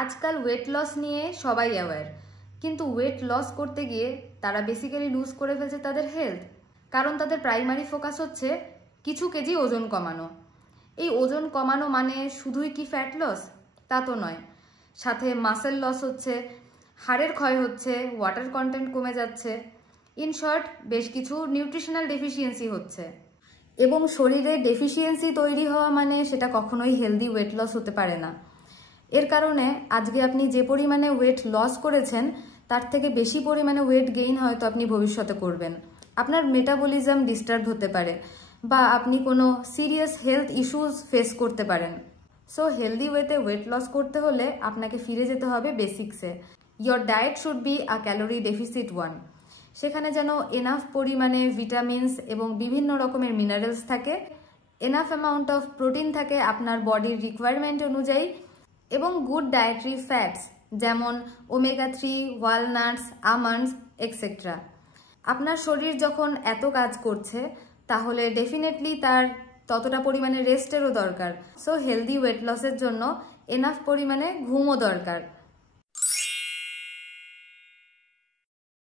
আজকাল weight loss নিয়ে সবাই অ্যাওয়্যার, কিন্তু ওয়েট লস করতে গিয়ে তারা বেসিক্যালি লুজ করে ফেলছে তাদের হেলথ। কারণ তাদের প্রাইমারি ফোকাস হচ্ছে কিছু কেজি ওজন কমানো। এই ওজন কমানো মানে শুধুই কি ফ্যাট লস? তা তো নয়, সাথে মাসেল লস হচ্ছে, হাড়ের ক্ষয় হচ্ছে, ওয়াটার কন্টেন্ট কমে যাচ্ছে, ইন শর্ট বেশ কিছু নিউট্রিশনাল ডেফিসিয়েন্সি হচ্ছে। এবং শরীরে ডেফিসিয়েন্সি তৈরি হওয়া মানে সেটা কখনোই হেলদি ওয়েট লস হতে পারে না। এর কারণে আজকে আপনি যে পরিমাণে ওয়েট লস করেছেন তার থেকে বেশি পরিমাণে ওয়েট গেইন হয়তো আপনি ভবিষ্যতে করবেন। আপনার মেটাবলিজম ডিস্টার্ব হতে পারে বা আপনি কোনো সিরিয়াস হেলথ ইস্যুস ফেস করতে পারেন। সো হেলদি ওয়েতে ওয়েট লস করতে হলে আপনাকে ফিরে যেতে হবে বেসিক্সে। Your diet should be a calorie deficit one. সেখানে যেন এনাফ পরিমাণে ভিটামিনস এবং বিভিন্ন রকমের মিনারেলস থাকে, এনাফ অ্যামাউন্ট অফ প্রোটিন থাকে আপনার বডির রিকোয়ারমেন্ট অনুযায়ী, এবং গুড ডায়েটারি ফ্যাটস যেমন ওমেগা-3, ওয়ালনাটস, আমন্ডস এক্সেট্রা। আপনার শরীর যখন এত কাজ করছে তাহলে ডেফিনেটলি তার ততটা পরিমাণে রেস্টেরও দরকার। সো হেলদি ওয়েট লসের জন্য এনাফ পরিমাণে ঘুমও দরকার।